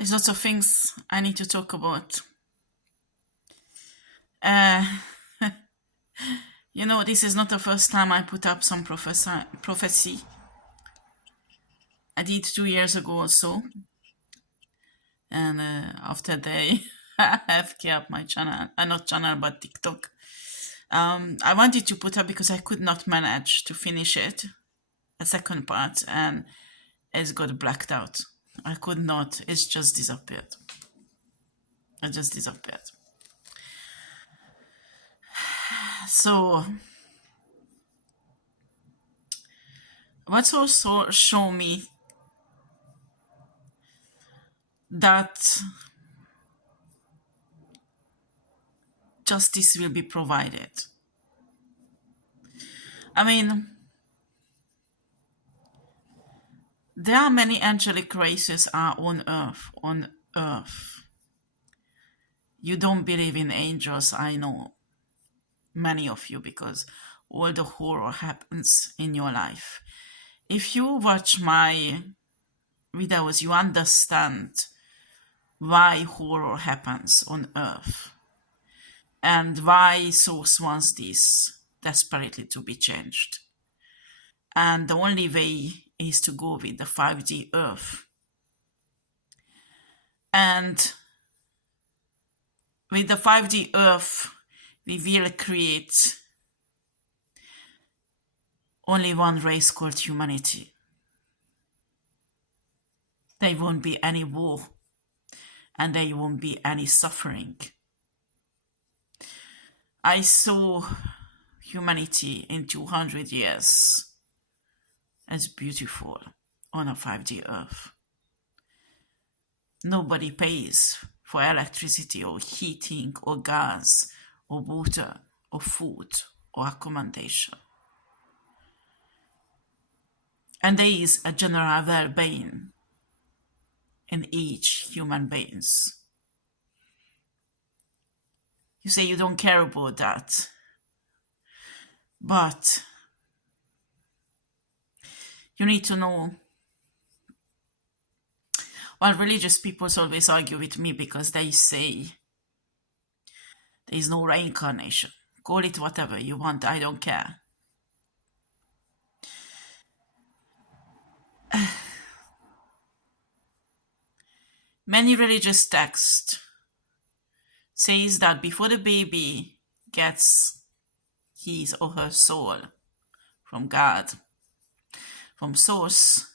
There's lots of things I need to talk about. Uh, this is not the first time I put up some prophecy. I did 2 years ago or so, and after they have kept my channel, not channel, but TikTok. I wanted to put up because I could not manage to finish it, a second part, and it's got blacked out. I could not. It's just disappeared. It just disappeared. So what's also show me that justice will be provided. I mean, there are many angelic races are on earth. On earth. You don't believe in angels, I know. Many of you, because all the horror happens in your life. If you watch my videos, you understand why horror happens on earth and why Source wants this desperately to be changed. And the only way is to go with the 5D Earth. And with the 5D Earth, we will create only one race called humanity. There won't be any war, and there won't be any suffering. I saw humanity in 200 years as beautiful on a 5D Earth. Nobody pays for electricity or heating or gas or water or food or accommodation. And there is a general well-being in each human beings. You say you don't care about that, but you need to know. Well, religious people always argue with me because they say there is no reincarnation. Call it whatever you want, I don't care. Many religious texts says that before the baby gets his or her soul from God, from Source,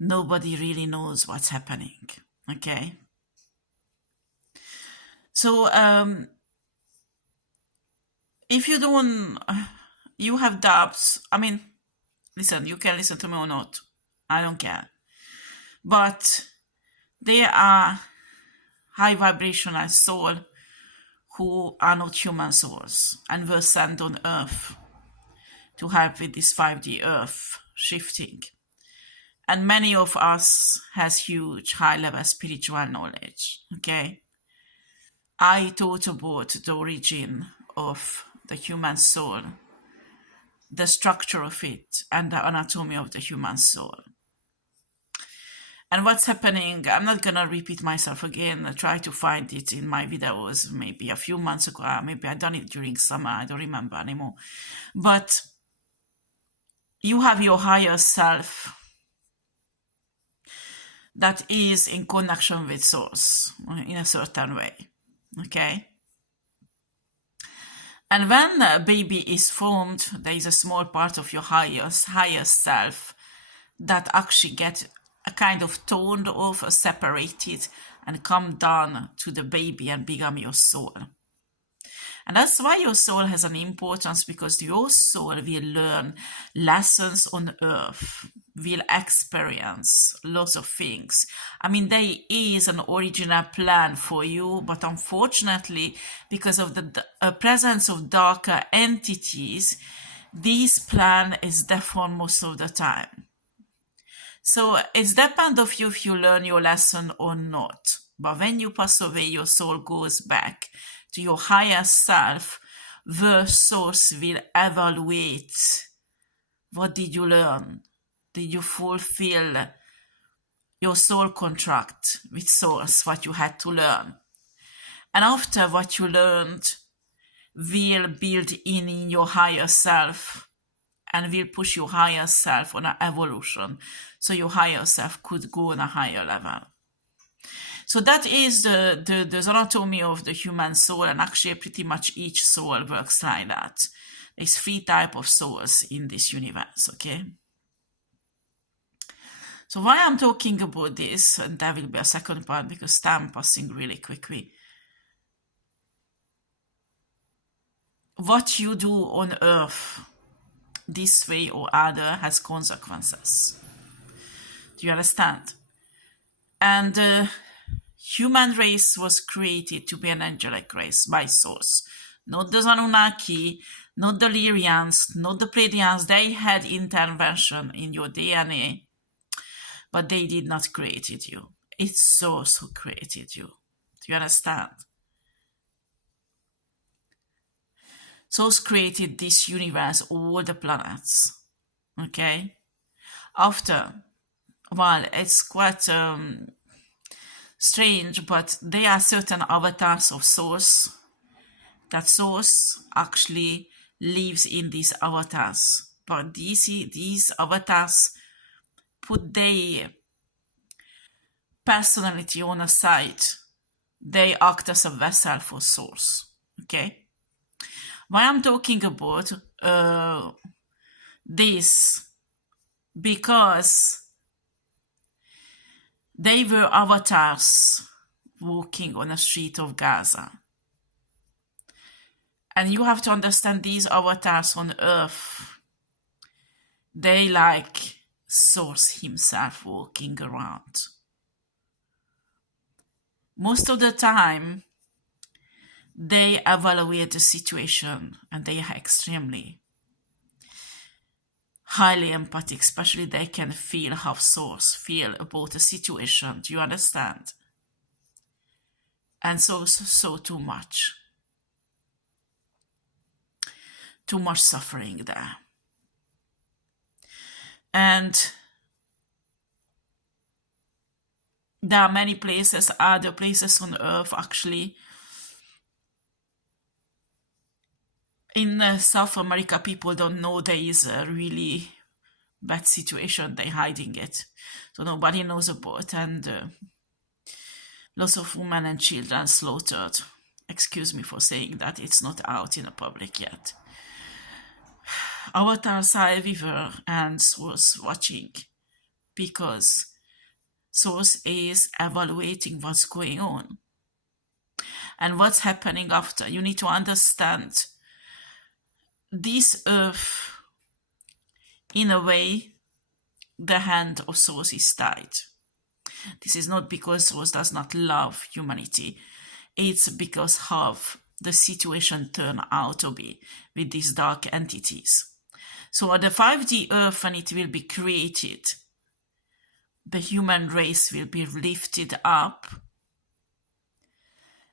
nobody really knows what's happening. Okay? So, if you don't, you have doubts, I mean, listen, you can listen to me or not. I don't care. But there are high vibrational souls who are not human souls and were sent on earth to help with this 5D earth shifting. And many of us has huge high level spiritual knowledge. Okay. I taught about the origin of the human soul, the structure of it, and the anatomy of the human soul. And what's happening, I'm not going to repeat myself again. I try to find it in my videos maybe a few months ago. Maybe I done it during summer. I don't remember anymore. But you have your higher self that is in connection with Source in a certain way. Okay? And when a baby is formed, there is a small part of your higher self that actually get a kind of toned off or separated and come down to the baby and become your soul. And that's why your soul has an importance, because your soul will learn lessons on earth, will experience lots of things. I mean, there is an original plan for you, but unfortunately, because of the presence of darker entities, this plan is deformed most of the time. So it's depend of you if you learn your lesson or not. But when you pass away, your soul goes back to your higher self, where Source will evaluate what did you learn. Did you fulfill your soul contract with source, what you had to learn. And after what you learned will build in your higher self and will push your higher self on an evolution. So your higher self could go on a higher level. So that is the anatomy of the human soul, and actually pretty much each soul works like that. There's 3 types of souls in this universe, okay? So why I'm talking about this, and there will be a second part because time passing really quickly. What you do on earth, this way or other, has consequences. Do you understand? And the human race was created to be an angelic race by source. Not the Anunnaki, not the Lyrians, not the Pleiadians. They had intervention in your DNA, but they did not create you. It's source who created you. Do you understand? Source created this universe, all the planets. Okay? After, well, it's quite strange, but there are certain avatars of source. That source actually lives in these avatars. But these avatars put their personality on a side. They act as a vessel for source. Okay? Why I'm talking about this? Because they were avatars walking on the street of Gaza. And you have to understand these avatars on earth, they like Source himself walking around. Most of the time, they evaluate the situation and they are extremely highly empathic, especially they can feel how Source feel about the situation. Do you understand? And so too much. Too much suffering there. And there are many places, other places on earth actually. In South America, people don't know there is a really bad situation. They're hiding it. So nobody knows about, and lots of women and children slaughtered. Excuse me for saying that, it's not out in the public yet. Avatars are everywhere and Source watching, because Source is evaluating what's going on and what's happening after. You need to understand this earth, in a way, the hand of Source is tied. This is not because Source does not love humanity. It's because of the situation turned out to be with these dark entities. So at the 5D earth, when it will be created, the human race will be lifted up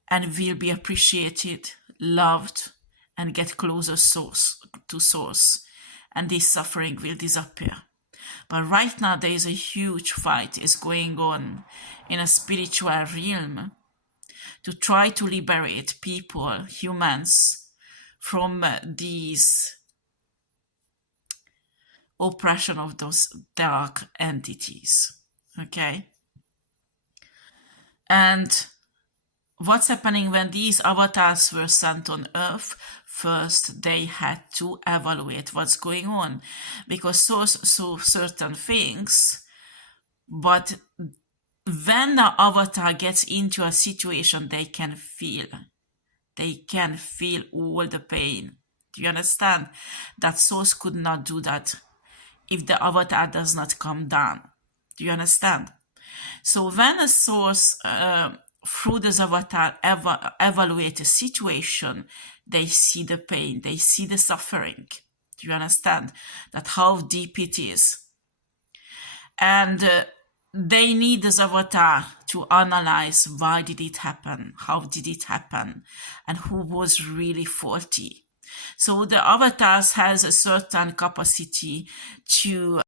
and will be appreciated, loved, and get closer to Source. And this suffering will disappear. But right now there is a huge fight is going on in a spiritual realm to try to liberate people, humans, from these oppression of those dark entities. Okay? And what's happening when these avatars were sent on Earth? First, they had to evaluate what's going on, because Source saw certain things, but when the avatar gets into a situation, they can feel all the pain. Do you understand? That Source could not do that if the avatar does not come down. Do you understand? So when a Source through this avatar evaluate a situation, they see the pain, they see the suffering. Do you understand that how deep it is? And they need this avatar to analyze why did it happen, how did it happen, and who was really faulty. So the avatars has a certain capacity to